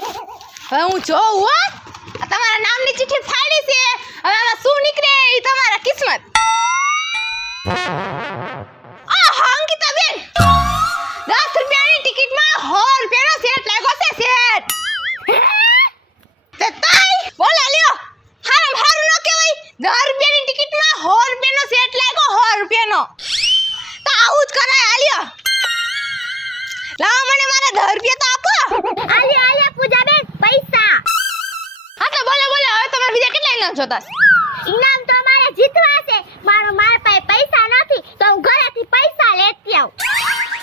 હવે હું જોઉં હો આ તમારા નામની ચિઠ્ઠી ફાડી છે હવે આમાં શું નીકળે એ તમારા કિસ્મત આ અંકિતા બેન 10 રૂપિયાની ટિકિટમાં 100 રૂપિયાનો સેટ લાગ્યો છે સેટ તે તાઈ બોલા લ્યો હારું હારું ન કહેવાય 10 રૂપિયાની ટિકિટમાં 100 રૂપિયાનો સેટ લાગ્યો 100 રૂપિયાનો તો આવું જ કરાય આલ્યો લાવ મને મારા 10 રૂપિયા તો આપો આલે પૂજા બેન પૈસા હા તો બોલો બોલો હવે તમારે બીજા કેટલા ઇનામ જોતા ઇનામ તો મારે જીતવા છે મારા પાસે પૈસા નથી તો હું ઘરેથી પૈસા લેતી આવું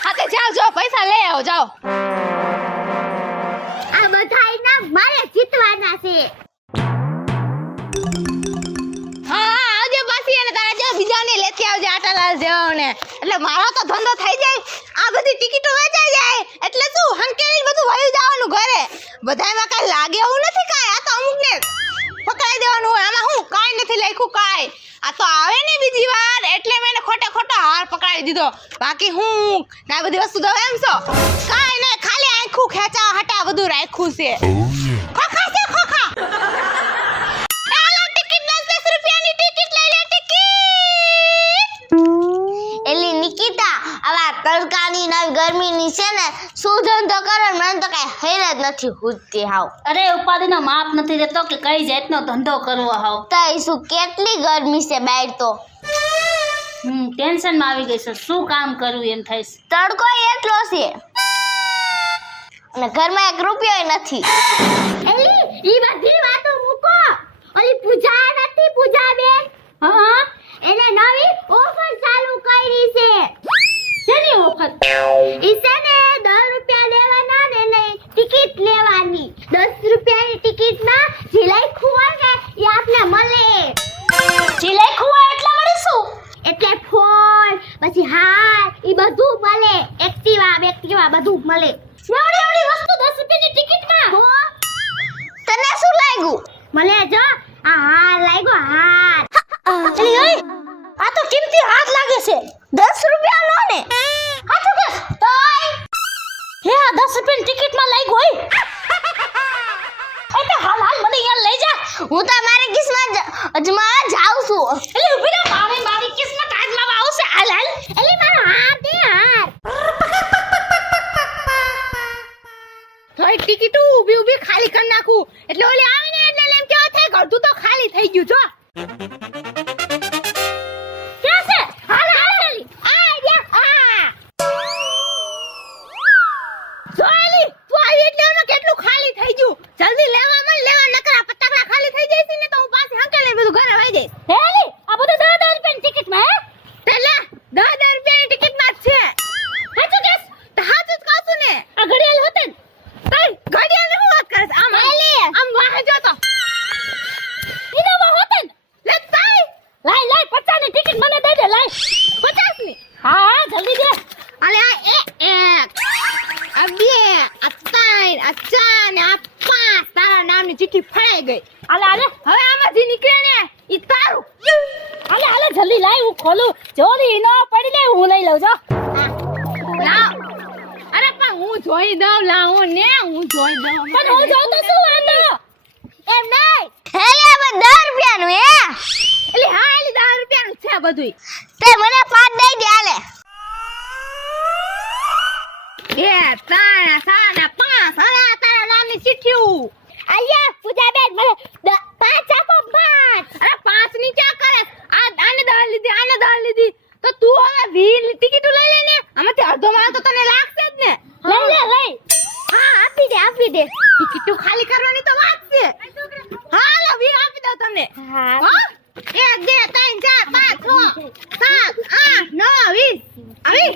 હા તો જાઓ જાઓ પૈસા લઈ આવો જાઓ આ બધા ઇનામ મારે જીતવાના છે હા હા આવજો પાછી અને તારા જો બીજાને લેતી આવજો આટાલાલ જેવને એટલે મારો તો ધંધો થઈ જાય આ બધી ટિકિટો વેચાઈ જાય એટલે શું હંકેલી બધું વહી જવાનું ઘરે બધાયમાં કાઈ લાગે એવું નથી કાઈ આ તો અમુકને પકડાઈ દેવાનું હોય આમાં હું કાઈ નથી લખ્યું કાઈ આ તો આવે ને બીજી વાર એટલે મેં ખોટે ખોટો હાર પકડાઈ દીધો બાકી હું કાઈ બધી વસ્તુ તો એમ છો કાઈ નહીં ખાલી આંખું ખેંચા હટા બધું રાખ્યું છે ખોખા છે ખોખા એલી નિકિતા આવા તડકાની ને ગરમીની છે ને શું ધંધો કરે મને તો કઈ હેર જ નથી હુજતી હાવ અરે ઉપાધિનો માપ નથી રહેતો કે કઈ જાતનો ધંધો કરવો હાવ તઈ શું કેટલી ગરમી છે બહાર તો ટેન્શનમાં આવી ગઈ છે શું કામ કરવું એમ થાય છે તડકો એટલો છે અને ઘરમાં એક રૂપિયો નથી એલી ઈ બધી વાતો મૂકો ઓલી પૂજા નથી પૂજા બેન હા એને નવી ઓફર ચાલુ કરી છે શેની ઓફર ઈ છે ને 10 રૂપિયા લેવાના ને એને ટિકિટ લેવાની 10 રૂપિયાની ટિકિટમાં જે લખ્યું હોય ને ઈ આપને મળે જે લખ્યું હોય એટલે મળે શું એટલે ફોન પછી હાર ઈ બધું મળે એક્ટિવા બધું મળે એવડી વસ્તુ 10 રૂપિયાની ટિકિટમાં તને શું લાગ્યું મને જો આ હાર લાગ્યો હાર એલી ઓય આ તો કિંમતી હાથ લાગે છે 10 રૂપિયાનો ને હાથું કે તોય હે આ 10 રૂપિયાની ટિકિટમાં લાગ્યો હોય એટલે હાલ મને અહીંયા લઈ જા હું તો મારી કિસ્મત અજમાવા જાઉં છું એટલે ઊભી રહો મારી કિસ્મત આજમાવા આવશે હાલ એલી મારો હાર દે હાર થોડી ટિકિટો ઊભી ખાલી કરી નાખું એટલે ઓલી આવીને એટલે એમ કેવા થાય ગળતું તો ખાલી થઈ ગયું જો ક્યાં છે હાલ એલી આ જોયેલી તું આવી એટલે એમાં કેટલું ખાલી થઈ ગયું જલ્દી લેવા નકરા પટાકડા ખાલી થઈ જાય છે ને તો હું પાછી હંકેલે બધું ઘરે વઈ જઈશ હે એલી આ બધું 10 રૂપિયાની ટિકિટમાં હે પેલા 10 રૂપિયાની ટિકિટમાં જ છે હાચું કેસ તો હાચું જ કહું છું ને આ ઘડિયાળ હોતે ને તઈ ઘડિયાળની હું વાત કરે આમ વાહે જો તો ઇનોવા હોતે ને લે તઈ લાય 50 ની ટિકિટ મને દઈ દે લાય 50 ની હા જલ્દી દે અલે આ એક આ બે આ ત્રણ આ ચાર ને આ 5 તારા નામની ચિઠ્ઠી ફળાઈ ગઈ આલે હવે આમાં જે નીકળે ને ઈ તારું આલે જલ્દી લાય હું ખોલું જોરી ન પડી લે હું લઈ લઉં જો લાવ અરે પણ હું જોઈ દઉં લાવો ને હું જોઈ દઉં પણ હું જોઉં તો શું વાંધો એમ નહીં હેલે આ 10 રૂપિયાનું હે એટલે હા એટલે 10 રૂપિયાનું છે બધુંય તે મને 5 દઈ દે આલે 2 3 4 5 હવે આ તારા નામની ચિઠ્ઠી આયા પૂજા બેન મને 5 આપો 5 અરે 5 ની ક્યાં કરે આને 10 લીધી તો તું હવે 20 ટિકિટો લઈ લે ને આમાંથી અડધો માલ તો તને લાગશે જ ને લઈ હા આપી દે ટિકિટો ખાલી કરવાની તો વાત છે હા લો 20 આપી દઉં તમને હા 1 2 3 4 5 6 7 8 9 20 આવી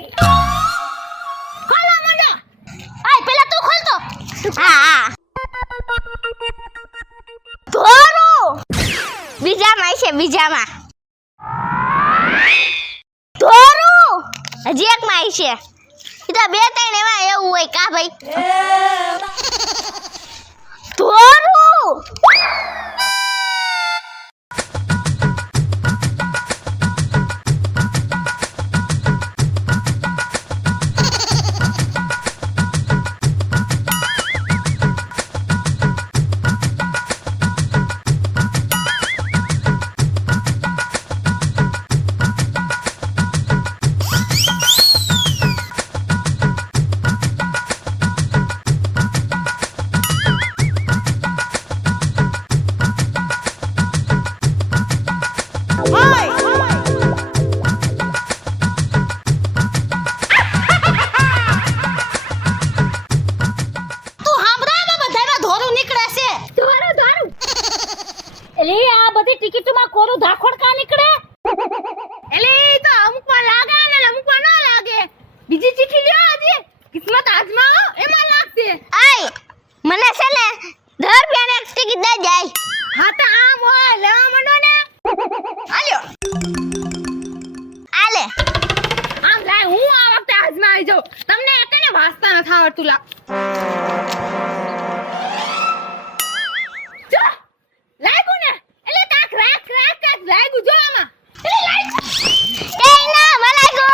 ખોલો મંડો આય પેલા તું ખોલ તો હા ધોરો બીજામાં છે બીજામાં ધોરો હજી એકમાં છે ઈ તો 2 3 એમાં એવું હોય કા ભાઈ ધોરો છે ધોરું ધોરું. એટલે આ બધી ટિકિટોમાં કોરું ધાખોડ કા નીકળે? એટલે ઈ તો અમુકમાં લાગે ને અમુકમાં ન લાગે. બીજી ચિઠ્ઠી લ્યો આજે. કિસ્મત આજમાવો એમાં લાગશે. આય મને છે ને 10 રૂપિયાની એક ટિકિટ દઈ જાય. હા તો આમ હોય લેવા માંડો ને. હાલ્યો. આલે આમ લાય હું આ વખતે આજમાવી જાઉં. તમને એકને વાંચતા નથી આવડતું લા. જો લાગ્યું ને. એટલે કાક રાખ લાગ્યું જો આમાં. એટલે લાગ્યું. એ ના મલાગો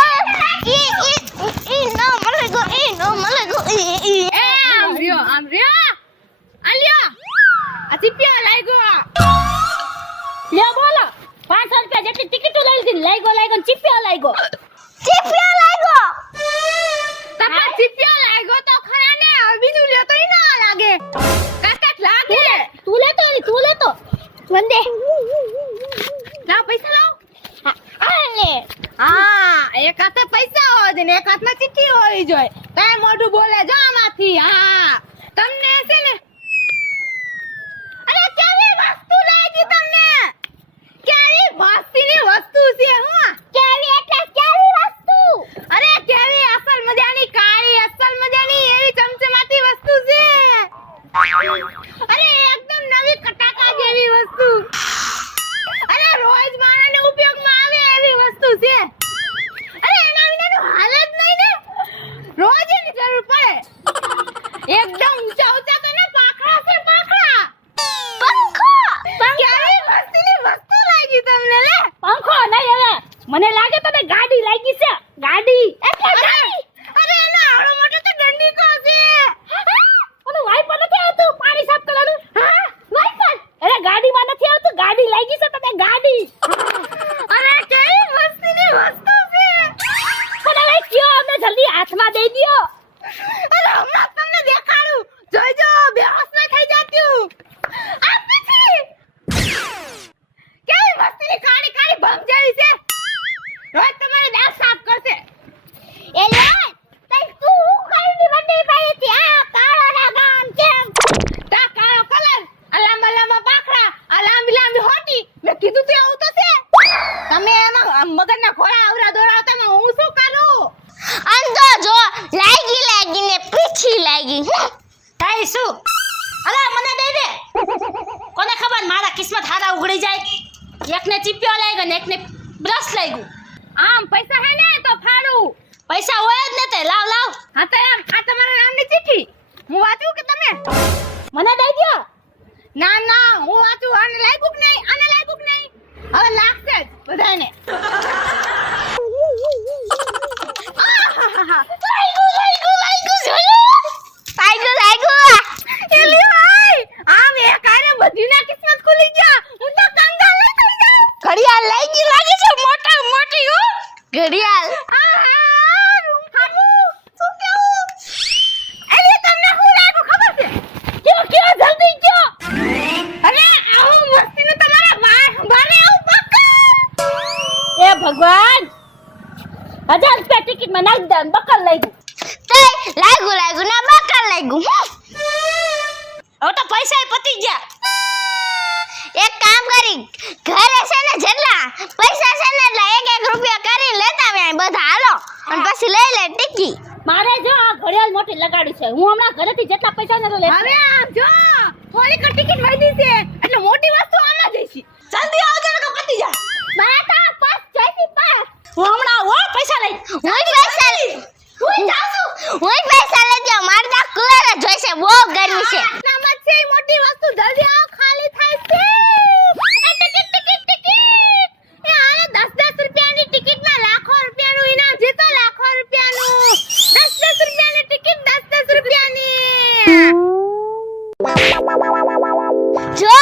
ઈ નો મલાગો ઈ એ આમ રહ્યો. આલ્યો. આ ચીપિયા લાગ્યો. લે બોલો 500 રૂપિયા જેટલી ટિકિટો લઈ લીધી. લાગ્યો ને ચીપ્યો લાગ્યો. ચીપિયો લાગો. તમે ચીપિયો લાગ્યો તો ખરા ને. હવે બીજું લ્યો તો ઈ ના લાગે. કાક લાગે. તું લેતો વંદે લાવ પૈસા લાવ. આલે હા એક હાથે પૈસા હોય છે ને એક હાથમાં ચિઠ્ઠી હોવી જોઈએ. કાંઈ મોઢું બોલે જો આમાંથી. હા તમને છે ને અરે કેવી વસ્તુ લાગી તમને? કેવી વાસ્તીની વસ્તુ છે હું? કેવી એટલે કેવી વસ્તુ? અરે કેવી અસલ મજાની કાળી અસલ મજાની એવી ચમચમાતી વસ્તુ છે. અરે એકદમ નવી કટાકા જેવી વસ્તુ. અરે રોજ માણસને ઉપયોગમાં આવે એવી વસ્તુ છે. અરે એના વિનાનું હાલ જ નહીં ને. રોજ એની જરૂર પડે. એકદમ ઊંચા તો ને પાખડા છે પાખડા. પંખો. કેવી વસ્તુની વસ્તુ લાગી તમને લે? પંખો નહીં હવે મને લાગે તને ગાડી લાગી છે. ગાડી અરે એનો આવડો મોટો તો દંડીકો છે. ઓલું વાઈપર નથી આવતું પાણી સાફ કરવાનું? હા વાઈપર અરે ગાડીમાં નથી આવતું. ગાડી લાગી છે તને ગાડી. અરે કેવી વસ્તુની વસ્તુ છે. પણ હવે કયો અમને જલ્દી હાથમાં દઈ દ્યો. અરે હમણાં તમને દેખાડું. જોઈજો બેહોશ ન થઈ જાતું. આ પછી કેવી વસ્તુની કાળી કાળી ભંગ જેવી છે. રોજ તમારે દાંત સાફ કરશે. એ લે તઈ તું હું કાઈની વડી પડી હતી. આ કાળો ના ગામ કેમ? તા કાળો કલર આ લાંબા લાંબા પાખડા આ લાંબી લાંબી હોટી. મેં કીધું તું આવું તો છે. તમે એમાં મગજના ઘોડા આવરા દોરાવતા માં હું શું કરું? અંધો જો લાગી ને પીછી લાગી. તાઈ શું? અલા મને દઈ દે. કોને ખબર મારા કિસ્મત હારા ઉગડી જાય. એકને ચીપ્યો લાગ્યો ને એકને બ્રશ લાગ્યું. આમ પૈસા હે ને તો ફાડું. પૈસા હોય જ ને તે લાવ હા તો એમ આ તમારા નામની ચિઠ્ઠી હું વાંચું કે તમે? મને દઈ દ્યો. ના હું વાંચું. આને લાગ્યું કે નહીં? આને લાગ્યું કે નહીં? હવે લાગશે જ બધાને. એલી ભાઈ આમ એક આરે બધીના કિસ્મત ખુલી ગયા. હું તો કંગાલ ન થઈ જાઉં. ઘડિયાળ લાગી છે મોટા મોટી હો. ઘડિયાળ શું કેવું? એલી તમને શું લાગ્યું ખબર છે? કયો જલ્દી કયો. અરે આવું મસ્તીનું તમારા વાળ સંભાળે આવું બક્કર. એ ભગવાન 1000 રૂપિયા ટિકિટમાં નાખી દે બકલ લઈ ગયું. તઈ લાગ્યું ના બકર લાગ્યું. હવે તો પૈસા પતી ગયા. એક કામ કરી ઘરે છે ને જેટલા પૈસા છે ને એટલા 1 રૂપિયા કરી લેતા આવ્યા બધા હાલો અને પછી લઈ લે ટિકિટ. મારે જો આ ઘડિયાળ મોટી લગાડી છે. હું હમણાં ઘરેથી જેટલા પૈસા ને તો લે. હવે આમ જો થોડીક ટિકિટ વધી છે એટલે મોટી વસ્તુ આમાં જઈશી. જલ્દી આવજો ને પતી જાય. બરાબર પાસ જઈતી પાસ. હું હમણાં પૈસા લઈ. હું પૈસા લઈ જાઉં. મારે તો કુલર જોઈશે બહુ ગરમી છે. નામત છે ઈ મોટી વસ્તુ જલ્દી આવો ખાલી થાય છે. ટિકિટ. એ આને 10 રૂપિયાની ટિકિટમાં લાખો રૂપિયાનું ઇનામ જીતો. લાખો રૂપિયાનું 10 રૂપિયાની ટિકિટ 10 રૂપિયાની. જો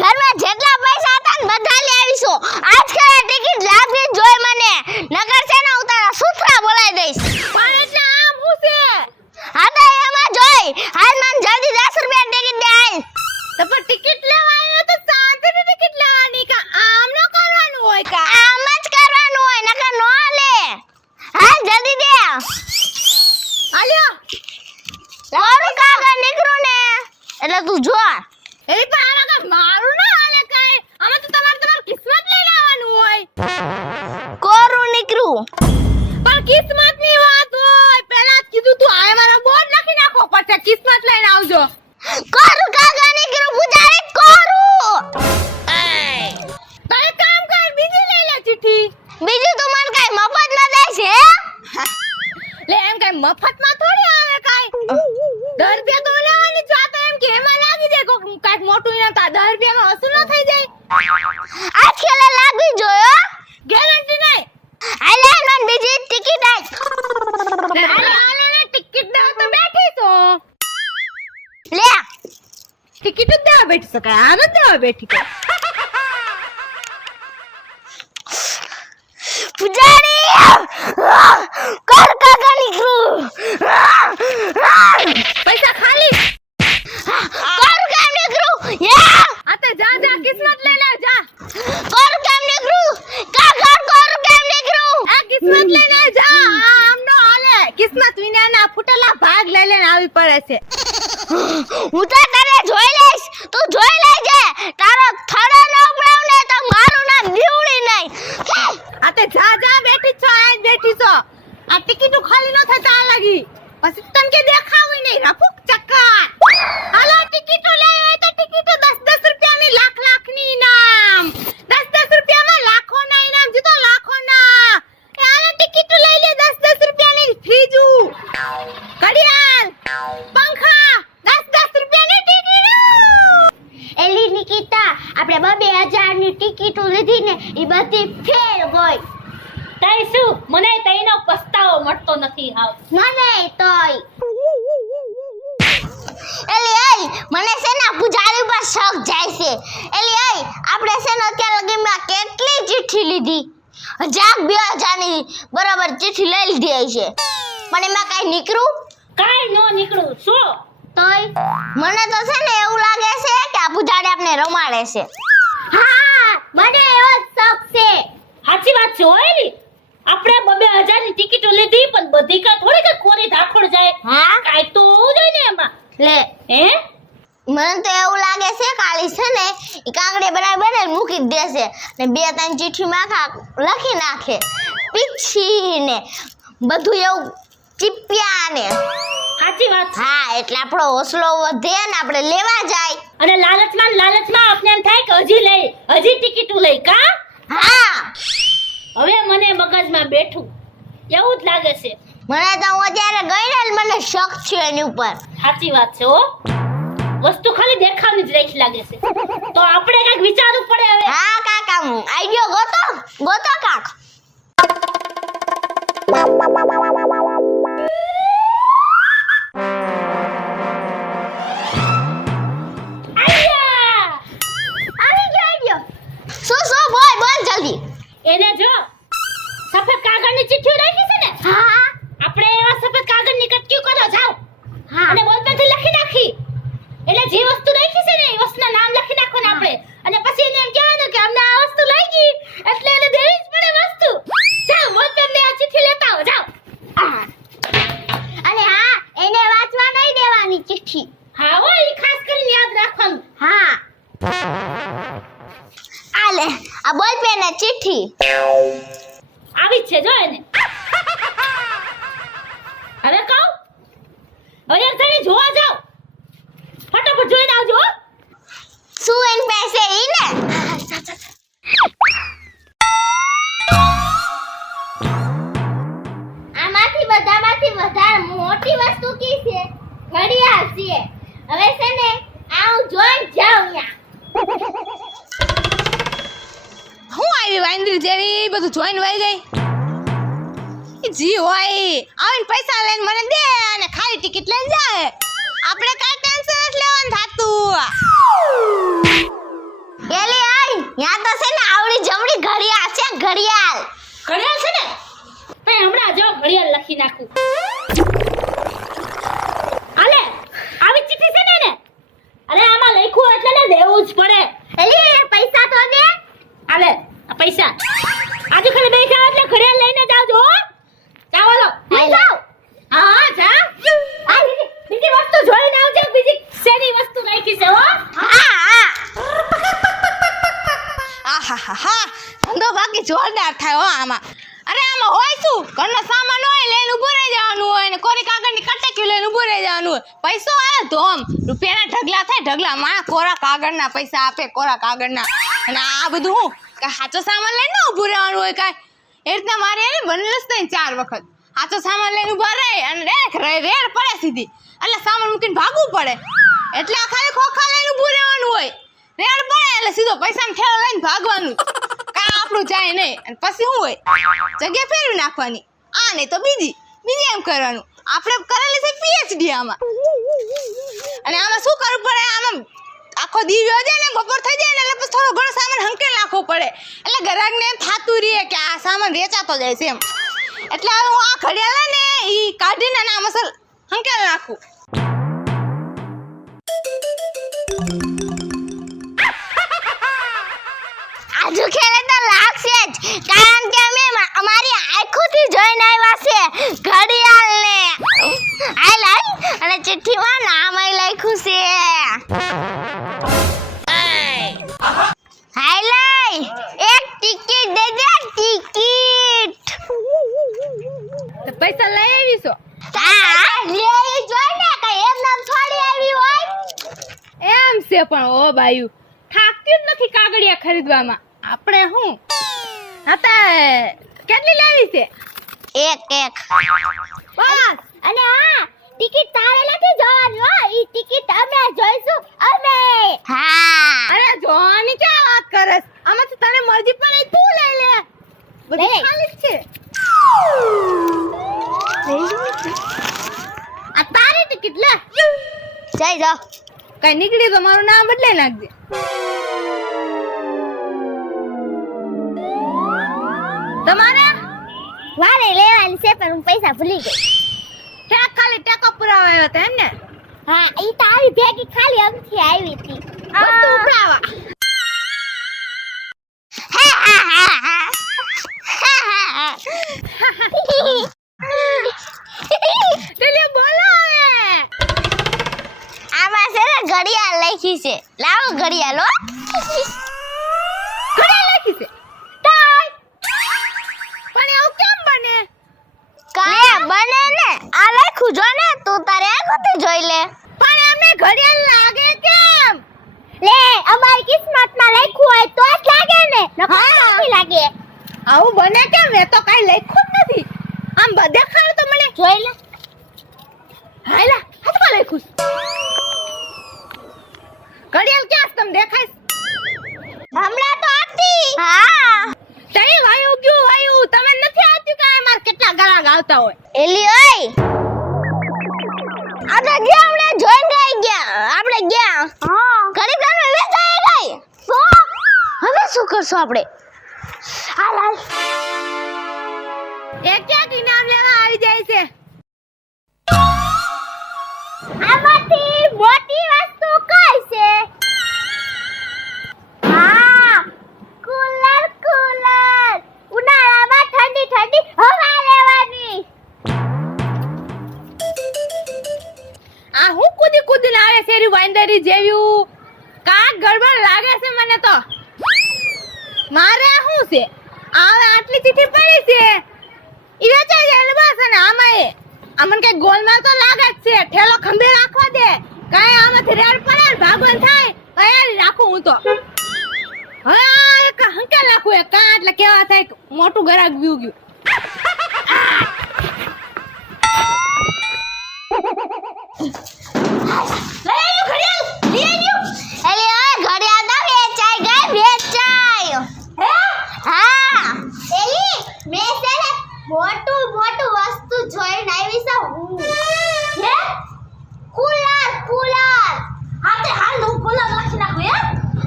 ઘરમાં જેટલા પૈસા હતા ને બધા લઈ આવીશું. આજકાલ ટિકિટ લાગવી જ જોઈએ મને. નગર છે ને હું તારા સૂત્રા બોલાવી દઈશ. પણ એટલે આમ હું છે? હા તો એમાં જોઈ હાલ મને જલ્દી 10 રૂપિયા ટિકિટ દે હાલ. તો પણ ટિકિટ લેવા આવ્યો તો શાંતિથી ટિકિટ લેવાની કા આમ ન કરવાનું હોય કા? આમ જ કરવાનું હોય નકર નો લે. હાલ જલ્દી દે. આલ્યો તારું કાગળ નીકળું ને એટલે તું જો એલી પણ આમાં કાંઈ મારું ના હાલે કાંઈ. આમાં તો તમારી કિસ્મત લઈને આવવાનું હોય. કોરું નીકળું. પણ કિસ્મતની વાત હોય. પહેલા જ કીધું તું આ મારા બોર્ડ લખી નાખો પછી કિસ્મત લઈને આવજો. કોરું કાકા નીકળું પૂજારી કોરું. તો એક કામ કર બીજી લઈ લે ચિઠ્ઠી. બીજું તું મને કાંઈ મફત ન દેશે હે? લે એમ કાંઈ મફતમાં થોડી આવે કાંઈ. 10 રૂપિયા તો લેવાની જ વાત એમ કે એમાં લાગી જાય કોક કાંઈક મોટું ઇનામ તો 10 રૂપિયામાં વસૂલ ન થઈ જાય. આજકાલ લાગવી જોઈએ હો. ગેરંટી નહીં. હાલે મને બીજી ટિકિટ આજ. આલે ટિકિટ દેવા તો બેઠી તો. લે ટિકિટ જ દેવા બેઠી શકાય આ ન દેવા બેઠી તો. પૂજારી કોર કાકા નીકળું. પૈસા ખાલી. કોર કામ નીકળું. યા આ તે જા જા કિસ્મત લઈ લે જા. કોર કામ નીકળું. કાકા કોર કામ નીકળું. આ કિસ્મત લઈને જા. આમ નો હાલે. કિસ્મત વિનાના ફૂટેલા ભાગ લઈ લઈને આવી પડે છે. હું તો તને જોઈ લઈશ. તું જોઈ લેજે. તારો થડો ન ઉપડાવ ને તો મારું નામ દીવડી નહીં. આ તે જા જા બેઠી છો આ જ બેઠી છો. આ ટિકિટો ખાલી ન થતા આ લાગી. પછી તને કે દેખાવી નહીં રફુક ચક્કર. હાલો ટિકિટો લેવી હોય તો ટિકિટો 10-10 રૂપિયાની લાખ-લાખની ઇનામ. 10-10 રૂપિયામાં લાખોના ઇનામ જીતો લાખોના. એ હાલો ટિકિટો લઈ લે 10-10 રૂપિયાની ફ્રીજુ. ઘડિયાળ પંખા 10-10 રૂપિયાની ટિકિટો. એલી નિકિતા આપણે 2000 ની ટિકિટો લીધી ને એ બધી ફેલ ગઈ. તાઈ શું મને તઈનો પસ્તાવો મળતો નથી હાવ. મને તોય એલી આઈ મને છે ને પૂજારી પર શક જાય છે. એલી આઈ આપણે છે ને અત્યાર લગીમાં કેટલી ચિઠ્ઠી લીધી 1000-2000 ની બરાબર ચિઠ્ઠી લઈ લીધી છે પણ એમાં કાઈ નીકળું કાઈ નો નીકળું શું તોય મને તો છે ને એવું લાગે છે કે આ પૂજારી આપણે રમાડે છે. હા મને એવો શક છે. સાચી વાત છે ઓયલી આપણે 2000 ની ટિકિટો લીધી પણ બધી કા થોડી કે કોરી ધાખડ જાય. હા કાઈ તો હોવું જોઈએ ને એમાં. લે હે મને તો એવું લાગે છે કાલી છે ને ઈ કાગડી બનાવી મૂકી જ દેશે ને 2-3 ચિઠ્ઠી માખા લખી નાખે પીછી ને બધું એવું ચીપ્યા ને. સાચી વાત છે. હા એટલે આપણો હોસલો વધે ને આપણે લેવા જાય. અને લાલચમાં આપણે એમ થાય કે હજી ટિકિટો લઈ કા. હા હવે મને મગજમાં બેઠું એવું જ લાગે છે. મને તો હું અત્યારે ગઈ ને મને શક છે એની ઉપર. સાચી વાત છે હો વસ્તુ ખાલી દેખાવની જ રાખી લાગે છે તો આપણે કંઈક વિચારવું પડે હવે. હા કાકા આઈડિયો ગોતો કાક. આઈડિયા! આવી ગયો આઈડિયો. શું બોલ જલ્દી. એને જો સફેદ કાગળની ચિઠ્ઠી રાખી છે ને હા આપણે એવા સફેદ કાગળની કટકી કરો જાવ હા અને બોલપેનથી લખી નાખી એટલે જે વસ્તુ રાખી છે ને એ વસ્તુના નામ લખી નાખવાના આપણે અને પછી એને એમ કહેવાનું કે અમને આ વસ્તુ લાગી એટલે એને દેવી જ પડે વસ્તુ. જાવ બોલપેનને આ ચિઠ્ઠી લેતા આવો જાવ. અને હા એને વાંચવા નહીં દેવાની ચિઠ્ઠી. હા હો ઈ ખાસ કરીને યાદ રાખવાનું. હા આલે આ બોલ પેન ને ચિઠ્ઠી આવી જ છે જો એને. હવે કહું હવે એક જણી જોવા જાવ ફટાફટ જોઈને આવજો હો. શું એન પાસે ઈ ને આમાંથી બધામાંથી વધારે મોટી વસ્તુ કી છે ઘડિયાળ છે. હવે છે ને આવું જોઈ જાવ યા હું આવી વાંદરી જેવી બધું જોઈને વહી ગઈ. ઈ જી હોય આવીને પૈસા લઈને મને દે અને ખાલી ટિકિટ લઈને જાય. આપણે કાઈ ટેન્શન નથી લેવાનું થાતું. એલી આઈ યા તો છે ને આવડી જવડી ઘડિયાળ છે ઘડિયાળ. ઘડિયાળ છે ને પણ હમણાં જો ઘડિયાળ લખી નાખું. આલે આવી ચિઠ્ઠી છે ને એને અરે આમાં લખ્યું એટલે ને દેવું જ પડે. એલી પૈસા તો દે. આલે આ પૈસા આજુ ખાલી બેઠા એટલે ઘડિયાળ લઈને જાવજો હો. જાવ લો લઈ જાવ. હા જા. આ બીજી વસ્તુ જોઈને આવજો બીજી શેની વસ્તુ રાખી છે હો. હા આહાહાહા. ધંધો બાકી જોરદાર થાય હો આમાં. અરે આમાં હોય શું, ઘરનો સામાન હોય લઈને ઊભું રહી જવાનું હોય ને કોરી કાગળની કટકી લઈને ઊભું રહી જવાનું હોય. પૈસો આવે તો આમ રૂપિયાના ઢગલા થાય ઢગલા. માં કોરા કાગળના પૈસા આપે, કોરા કાગળના. અને આ બધું હું કાંઈ સાચો સામાન લઈને ઊભું રહેવાનું હોય કાંઈ. એ રીતના મારે એને બનેલું જ નહીં 4 વખત. સાચો સામાન લઈને ઊભા રહે અને રેડ પડે સીધી. એટલે સામાન મૂકીને ભાગવું પડે. એટલે આ ખાલી ખોખા લઈને ઊભું રહેવાનું હોય. રેડ પડે એટલે સીધો પૈસાનો થેલો લઈને ભાગવાનું. કાંઈ આપણું જાય નહીં. અને પછી શું હોય, જગ્યા ફેરવી નાખવાની. આ નહીં તો બીજી એમ કરવાનું. આપણે કરેલી છે PhD આમાં. અને આમાં શું કરવું પડે, આમાં આખો દી વ્યો જાય ને બપોર થઈ જાય ને એટલે પછી થોડો ઘણો સામાન હંકેલ નાખવો પડે. એટલે ગ્રાહકને એમ થાતું રહે કે આ સામાન વેચાતો જાય છે એમ. એટલે હવે હું આ ઘડિયાળ ને એ કાઢીને અને આ મસાલ હંકેલ નાખું. આજુ ખેલે તો લાગશે જ, કારણ કે અમે અમારી આંખોથી જોઈને આવ્યા છે ઘડિયાળને. આ લઈ અને ચિઠ્ઠીમાં નામ લખ્યું છે. હાય લઈ, એક ટિકિટ દે દે, ટિકિટ. તો પૈસા લઈ આવીશો? હા લેવી જોઈએ ને, કઈ એમ નામ થોડી આવી હોય. એમ છે પણ ઓ બાયુ, થાકતી જ નથી કાગળિયા ખરીદવામાં. આપણે શું હતા, કેટલી લેવી છે? એક બસ. અને હા, ટિકિટ તારે નથી જોવાની હો, ઈ ટિકિટ અમે જોઈશું અમે. હા અરે જોવાની ક્યાં વાત કરસ, આમાંથી તને મરજી પડે તું લઈ લે. બધી ખાલી જ છે. આ તારી ટિકિટ લે. જઈ જાઓ. કઈ નીકળી તો મારું નામ બદલાઈ નાખજે. તમારે વારે લેવાની છે પણ હું પૈસા ભૂલી ગઈ. ખાલી ટેકો પુરાવા આવ્યો હતો એમ ને? હા, ઈ તો આવી ભેગી ખાલી અમથી આવી હતી. વસ્તુ ઉપડાવા. ચલિયો બોલો હવે. આમાં છે ને ઘડિયાળ લખી છે. લાવો ઘડિયાળ હો. ઘડિયાળ લખી છે? તાય. પણ એવું કેમ બને? લે બને ને, આ લખ્યું જો ને, તું તારે આંખોથી જોઈ લે. પણ એમને ઘડિયાળ લાગે કેમ? લે, અમારી કિસ્મતમાં લખ્યું હોય તો જ લાગે ને, નકર નથી લાગે. આવું બને કેમ? એ તો કઈ લખ્યું જ નથી. આમ દેખાડ તો મને. જોઈ લે. હાયલા હાથમાં લખ્યું છે. ઘડિયાળ ક્યાં છે? તમને દેખાય છે? હમણાં તો હતી. હા તઈ વાયુ ગયું વાયુ. તમે નથી આવતી કાંઈ? માર કેટલા ગળા ગાવતા હોય. એલી ઓય, આ તો ગયા આપણે જોઈને રહી ગયા. આપણે ગયા. હા ઘડી ઘરમાં વેચાઈ ગઈ. શું હવે શું કરશું આપણે? હાલ હાલ. એ ક્યાં ઇનામ લેવા આવી જાય છે? આમાંથી મોટી વસ્તુ કઈ છે? હા, કુલર. ઉનાળામાં ઠંડી ઠંડી હવા લેવાની. આ હું કૂદીને આવે છે રી વાંદરી જેવ્યું. કાક ગડબડ લાગે છે મને તો. મારે આ શું છે? આટલી ચીઠી પડી છે, ઈ વેચાઈ જાય એટલે બસ. અને આમાં અમને કઈ ગોલમાલ તો લાગે જ છે. ઠેલો ખંભે રાખવા દે, કાંઈ આમાંથી રેડ પડે ને ભાગવાન થાય તૈયારી રાખું હું તો. હવે આ એક હંકેલ નાખું એક કાં એટલે કેવા થાય કે મોટું ગરાક વ્યુ ગયું. એલી ઓય, ઘડિયાળ તો વેચાઈ ગઈ. હે હા એલી, મેં છે ને મોટું વસ્તુ જોઈને આવી છું. હે? કુલર. હા તે હાલ હું કુલર લખી નાખું. હે?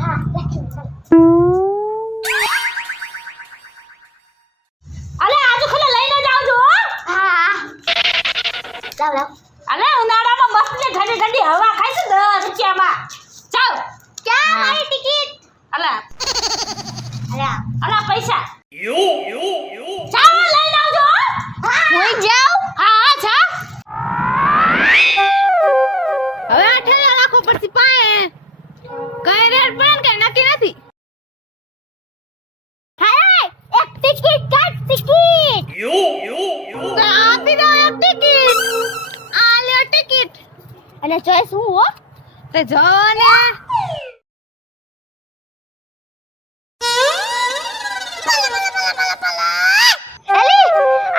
હા, લખી નાખ. અલે આજુ ખલે લઈને જાવજો. હા. ચાલો. અલે ઉનાળામાં મસ્ત ને ઠંડી ઠંડી હવા ખાઈ છે 10 રૂપિયામાં. ચાલ. ક્યાં મારી ટિકિટ? અલા અલા. અલા પૈસા. ચાલો લઈને આવજો. હું જાઉં. હા જા. હવે આ ઠેલા રાખો પછી પાએ. કઈ રેડ પણ કઈ નક્કી નથી. તે જો ને એલી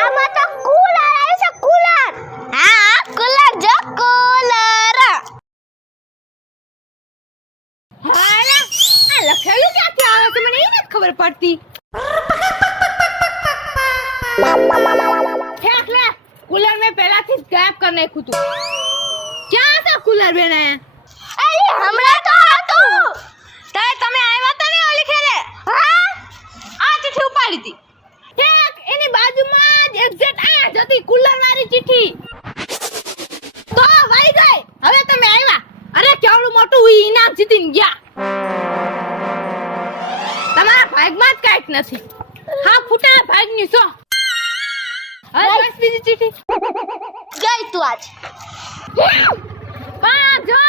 આમાં તો કુલર આવે છે કુલર. હા કુલર જો કુલર. હાલા આ લખેલું ક્યાંથી આવે છે મને એ નથી ખબર પડતી. ઠેક લે કુલર મેં પહેલાથી જ ગાયબ કરી નાખ્યું તું. ક્યાં છે કુલર બેને? એલી હમણાં તો હતું. તારે તમે આવ્યા તા ને ઓલી ખેરે? હા આ ચિઠ્ઠી ઉપાડી હતી. ઠેક એની બાજુમાં જ એક્ઝેક્ટ આ જ હતી કુલર વાળી ચિઠ્ઠી. તો વાઈ ગઈ. હવે તમે આવ્યા. અરે કેવડું મોટું ઈનામ જીતીને ગયા. તમારા ભાગમાં જ કાંઈક નથી. હા ફૂટા ભાગની છો. હવે બસ બીજી ચિઠ્ઠી. ગઈ તું આજ. પણ જો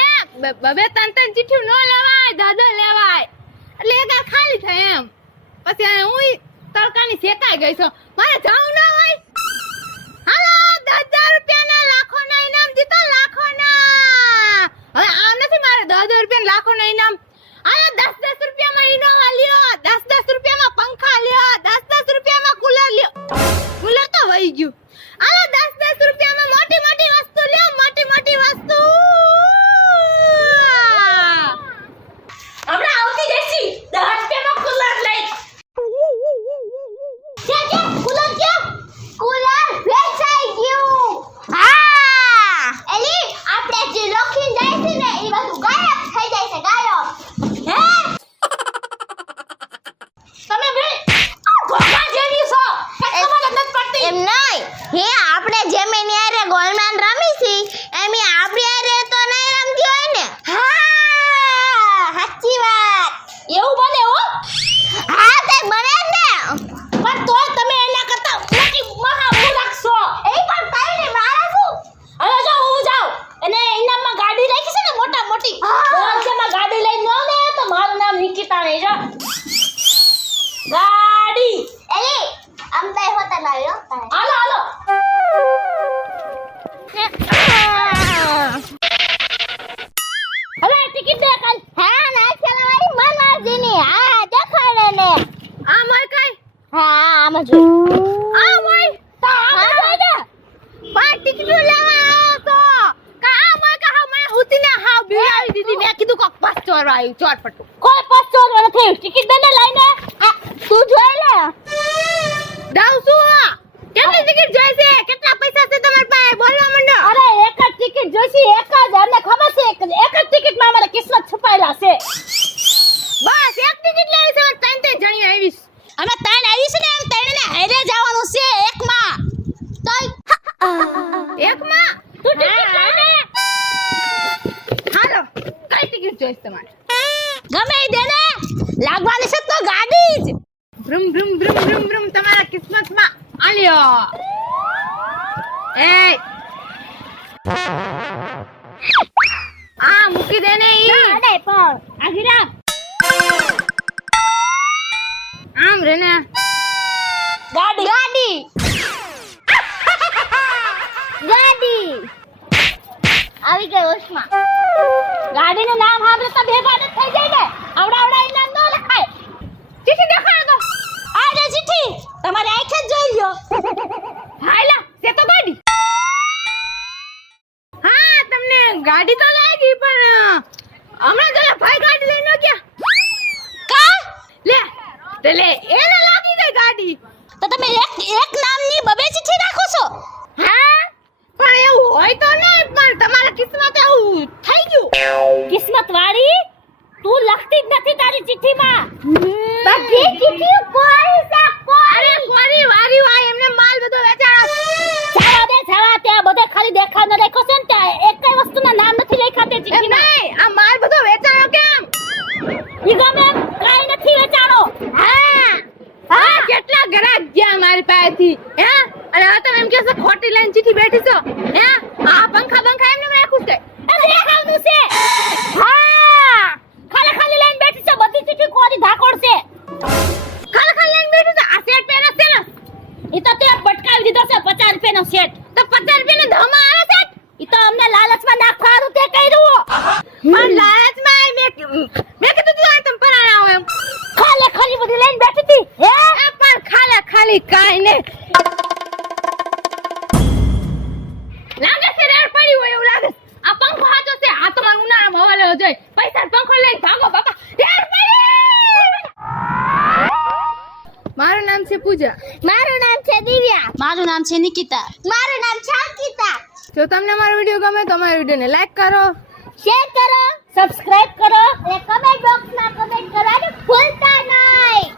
એક બે ત્રણ ચિઠ્ઠી નો લેવાય દાદા લેવાય એટલે એક આ ખાલી થાય એમ. પછી હું તડકાની શેકાઈ ગઈ છું. મારે જાવું ના હોય. હાલો 10,000 રૂપિયાના લાખોના ઇનામ જીતો લાખોના. હવે આમ નથી મારે 10,000 રૂપિયાના લાખોના ઇનામ. હાલો 10-10 રૂપિયામાં ઇનોવા લ્યો, 10-10 રૂપિયામાં પંખા લ્યો, 10-10 રૂપિયામાં કુલર લ્યો. કુલર તો વહી ગયું. હાલો 10-10 રૂપિયામાં મોટી મોટી વસ્તુ લ્યો, મોટી મોટી વસ્તુ. હમણાં આવતી જઈશી 10 રૂપિયામાં કુલર લઈ. કુલર ક્યાં? કુલર વેચાઈ ગયું. હા એલી આપણે જે લખીને જાય છે ને એ બધું ગાયબ થઈ જાય છે ગાયબ. હે તમે બે આ ઘોઘા જેવી છો. કઈ ખબર જ નથી પડતી. એમ નહીં હે આપણે જેમ એની હારે ગોલમાન રમી છી એમ ઈ આપણી હારે તો નહીં રમતી હોય ને. હા સાચી વાત. એવું બને હો. હા તે બને જ ને. પણ તોય તમે એના કરતા મોટી મહા મૂર્ખ છો. એ પણ તાઈને મારા શું? હવે જો હું જાઉં અને ઇનામમાં ગાડી રાખી છે ને મોટા મોટી. હા. દોડમાં ગાડી લઈને ન આવે તો મારું નામ નિકિતા નહીં જો. ગાડી એલી આમ તાઈ હોતા ના આવ્યો તારે. હાલો હાલો. હવે ટિકિટ દે કાલ. હા ના ચલાવાળી મનોજીની. હા દેખાડે ને. આ મોય કઈ હા આમાં જો. આ મોય તો આપણે જોઈ દે. પણ ટિકિટ લેવા આવ્યો તો કા આ મોય કા હા મને હુતીને હાવ બિલાવી દીધી. મેં કીધું કોક બસ ચોર આવ્યું ચોરપટું. કોઈ પાસ ચોર નથી. ટિકિટ દે ને લઈને. તું જોઈ લે. દાવ શું કેટલી ટિકિટ જોઈશે? કેટલા પૈસા છે તમારી પાસે? બોલવા માંડો. અરે એક જ ટિકિટ જોઈશે એક જ. અમને ખબર છે એક જ ટિકિટમાં અમારે કિસ્મત છુપાયેલા છે. બસ એક ટિકિટ લેવી છે. ત્રણ ત્રણ જણી આવીશ. અમે ત્રણ આવી છે ને એમ ત્રણેને હારે જવાનું છે એકમાં. એકમાં તું ટિકિટ લઈને હાલો કઈ ટિકિટ જોઈશે તમારે? ગમે ઈ દે ને. લાગવાની છે તો ગાડી જ. ભ્રમ ભ્રમ ભ્રમ ભ્રમ ભ્રમ તમારા કિસ્મતમાં આલ્યો. એ આ મૂકી દે ને ઈ. અરે પણ આગીરા આમ રે ને ગાડી ગાડી ગાડી આવી ગઈ ઓશમાં. ગાડીનું નામ સાંભળે તો ભેગા ન થઈ જાય ને. આવડા ઇનામ ન લખાય. ચિઠ્ઠી દેખાડો તો. આ જે ચિઠ્ઠી તમારી આંખે જ જોઈ લ્યો. હાલા છે તો ગાડી. હા તમને ગાડી તો લાગી પણ હમણાં તો ભાઈ ગાડી લઈને ગયા. કા લે તે લે એને લાગી ગઈ ગાડી. તો તમે એક નામની બબે ચિઠ્ઠી રાખો છો. હા પણ એવું હોય તો નહીં પણ તમારા કિસ્મત એવું થઈ ગયું. કિસ્મત વાળી તું લખતી જ નથી તારી ચિઠ્ઠીમાં. બધી ચીઠીઓ કોરી છે અરે કોરી વારી વાય એમને માલ બધો વેચાણો. જવા ત્યાં બધે ખાલી દેખાવ ન રાખ્યો છે ને ત્યાં એકેય વસ્તુના નામ નથી લખ્યા તે એમ ચિઠ્ઠીમાં. નહીં આ માલ બધો વેચાણો કેમ? ઈ ગમે એમ કાંઈ નથી વેચાણો. હા હા કેટલા ગ્રાહક ગયા મારી પાસેથી હે અને હવે તમે એમ કહો છો ખોટી લાઈન ચીઠી બેઠી છો હે? આ પંખા બંખા એમને રાખું છે. એને દેખાવનું છે. હા ખાલી લઈને બેઠી છે. બધી ચિઠ્ઠી કોરી ધાકોડ છે. ખાલી લાઈન બેઠી છે. આ સેટ પહેરો છે ને ઈ તો તે પટકાવી દીધો છે 50 રૂપિયાનો સેટ. તો 50 રૂપિયાનો ધમા આવે છે. ઈ તો અમને લાલ લાલચમાં નાખવાનું તે કર્યું પણ લાલચમાં મેં કીધું તું આ તમ પરાણા હોય એમ ખાલે ખાલી બધી લઈને બેઠી હતી હે આ પણ ખાલી કાઈ ને લાગે છે રેડ પડી હોય એવું લાગે છે. આ પંખો હાચો છે આ તો મારું ઉનાળામાં હવા લેવો જોઈએ પૈસા પંખો લઈને ભાગો બાપા રેડ પડી મારું નામ છે પૂજા મારું નામ છે દિવ્યા. મારું નામ છે નિકિતા. મારું નામ છે અંકિતા. જો તમને અમારો વિડિયો ગમે તો અમારા વિડિયોને લાઈક કરો શેર કરો, સબસ્ક્રાઇબ કરો અને કમેન્ટ બોક્સમાં કમેન્ટ કરવાનું ભૂલતા નહીં.